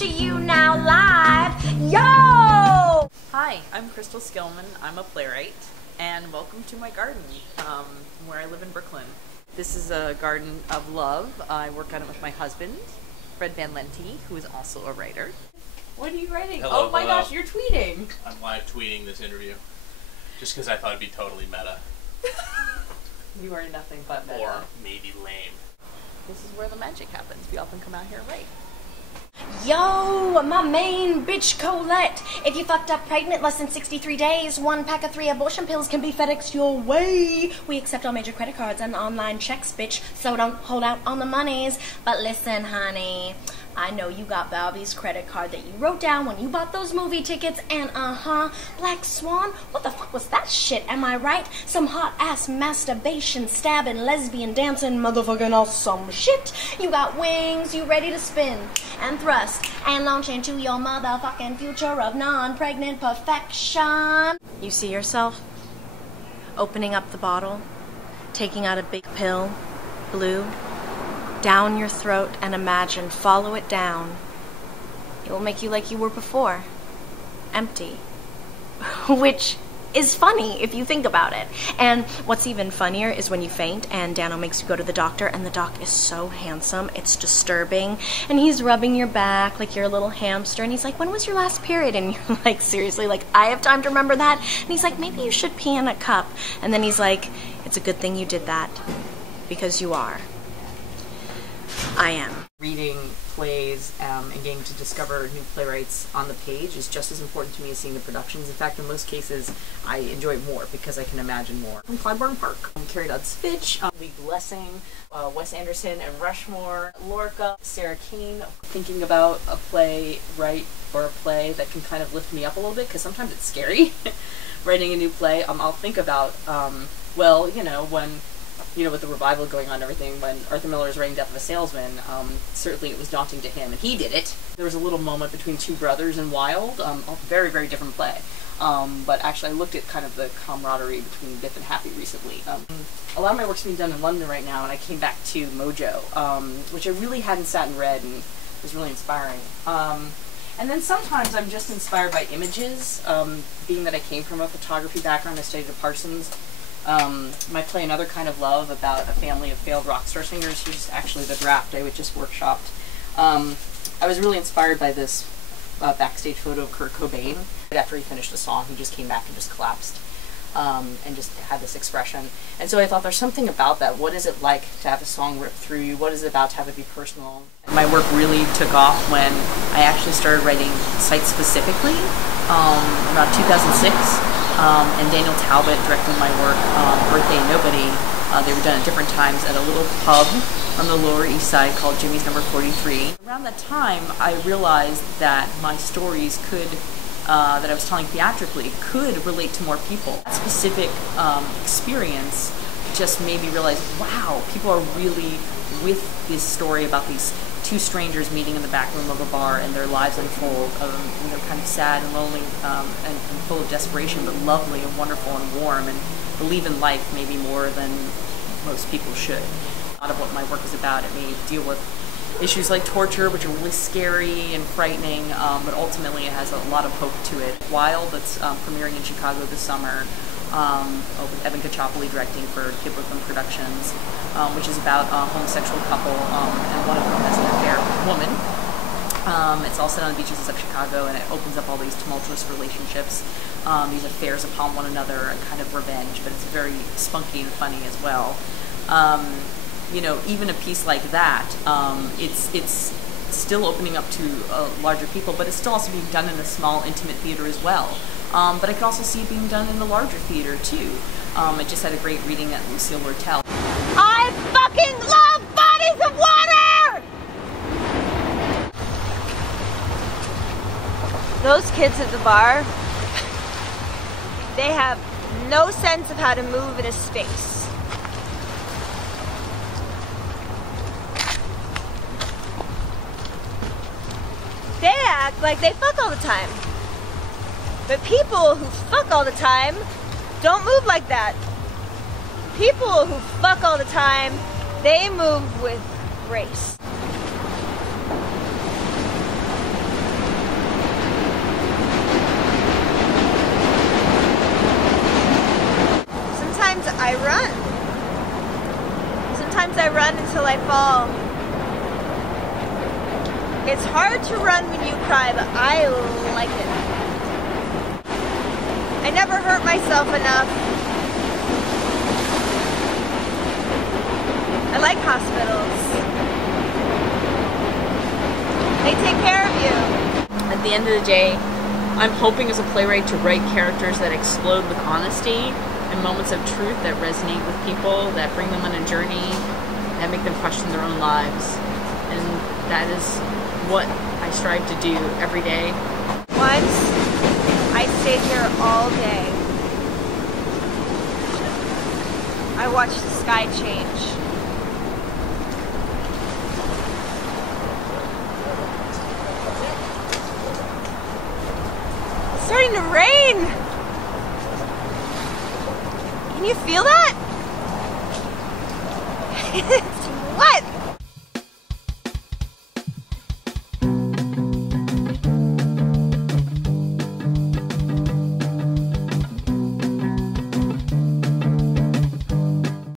to you now live. Yo! Hi, I'm Skillman. I'm a playwright, and welcome to my garden, where I live in Brooklyn. This is a garden of love. I work on it with my husband, Fred Van Lente, who is also a writer. What are you writing? Hello, oh my gosh, you're tweeting! I'm live tweeting this interview, just because I thought it'd be totally meta. You are nothing but meta. Or maybe lame. This is where the magic happens. We often come out here right. Yo, my main bitch Colette. If you fucked up pregnant less than 63 days, 1 pack of 3 abortion pills can be FedExed your way. We accept all major credit cards and online checks, bitch, so don't hold out on the monies. But listen, honey, I know you got Bobby's credit card that you wrote down when you bought those movie tickets, and Black Swan? What the fuck was that shit, am I right? Some hot-ass masturbation, stabbing, lesbian, dancing, motherfucking awesome shit. You got wings, you ready to spin and thrust and launch into your motherfucking future of non-pregnant perfection. You see yourself opening up the bottle, taking out a big pill, blue, down your throat, and imagine, follow it down. It will make you like you were before. Empty. Which is funny if you think about it. And what's even funnier is when you faint and Dano makes you go to the doctor, and the doc is so handsome, it's disturbing. And he's rubbing your back like you're a little hamster, and he's like, when was your last period? And you're like, seriously, like, I have time to remember that? And he's like, maybe you should pee in a cup. And then he's like, it's a good thing you did that, because you are. I am. Reading plays and getting to discover new playwrights on the page is just as important to me as seeing the productions. In fact, in most cases, I enjoy it more because I can imagine more. From Clybourne Park, Carrie Dodd's Fitch, Lee Blessing, Wes Anderson and Rushmore, Lorca, Sarah Kane. Thinking about a playwright or a play that can kind of lift me up a little bit, because sometimes it's scary writing a new play. I'll think about, well, you know, when with the revival going on and everything, when Arthur Miller is writing Death of a Salesman, certainly it was daunting to him, and he did it. There was a little moment between Two Brothers and Wild, a very, very different play. But actually I looked at kind of the camaraderie between Biff and Happy recently. A lot of my work's being done in London right now, and I came back to Mojo, which I really hadn't sat and read, and was really inspiring. And then sometimes I'm just inspired by images, being that I came from a photography background. I studied at Parsons. My play Another Kind of Love, about a family of failed rock star singers, who's actually the draft I just workshopped. I was really inspired by this backstage photo of Kurt Cobain. After he finished a song, he just came back and just collapsed, and just had this expression. And so I thought, there's something about that. What is it like to have a song rip through you? What is it about to have it be personal? My work really took off when I actually started writing site-specifically, around 2006. And Daniel Talbot directed my work, Birthday Nobody. They were done at different times at a little pub on the Lower East Side called Jimmy's Number 43. Around that time, I realized that my stories could, that I was telling theatrically, could relate to more people. That specific experience just made me realize, wow, people are really with this story about these two strangers meeting in the back room of a bar, and their lives unfold. Kind of sad and lonely, and full of desperation, but lovely and wonderful and warm, and believe in life maybe more than most people should. A lot of what my work is about, it may deal with issues like torture, which are really scary and frightening, but ultimately it has a lot of hope to it. Wild, that's premiering in Chicago this summer, with Evan Kachopoli directing for Kid Brooklyn Productions, which is about a homosexual couple, and one of them has an affair with a woman. It's all set on the beaches of Chicago, and it opens up all these tumultuous relationships, these affairs upon one another, and kind of revenge, but it's very spunky and funny as well. Even a piece like that, it's still opening up to larger people, but it's still also being done in a small, intimate theater as well. But I could also see it being done in the larger theater too. I just had a great reading at Lucille Lortel. I fucking love bodies of water! Those kids at the bar, they have no sense of how to move in a space. They act like they fuck all the time. But people who fuck all the time don't move like that. People who fuck all the time, they move with grace. I run. Sometimes I run until I fall. It's hard to run when you cry, but I like it. I never hurt myself enough. I like hospitals. They take care of you. At the end of the day, I'm hoping as a playwright to write characters that explode with honesty and moments of truth that resonate with people, that bring them on a journey, that make them question their own lives. And that is what I strive to do every day. Once, I stayed here all day. I watched the sky change. It's starting to rain! Can you feel that? It's wet!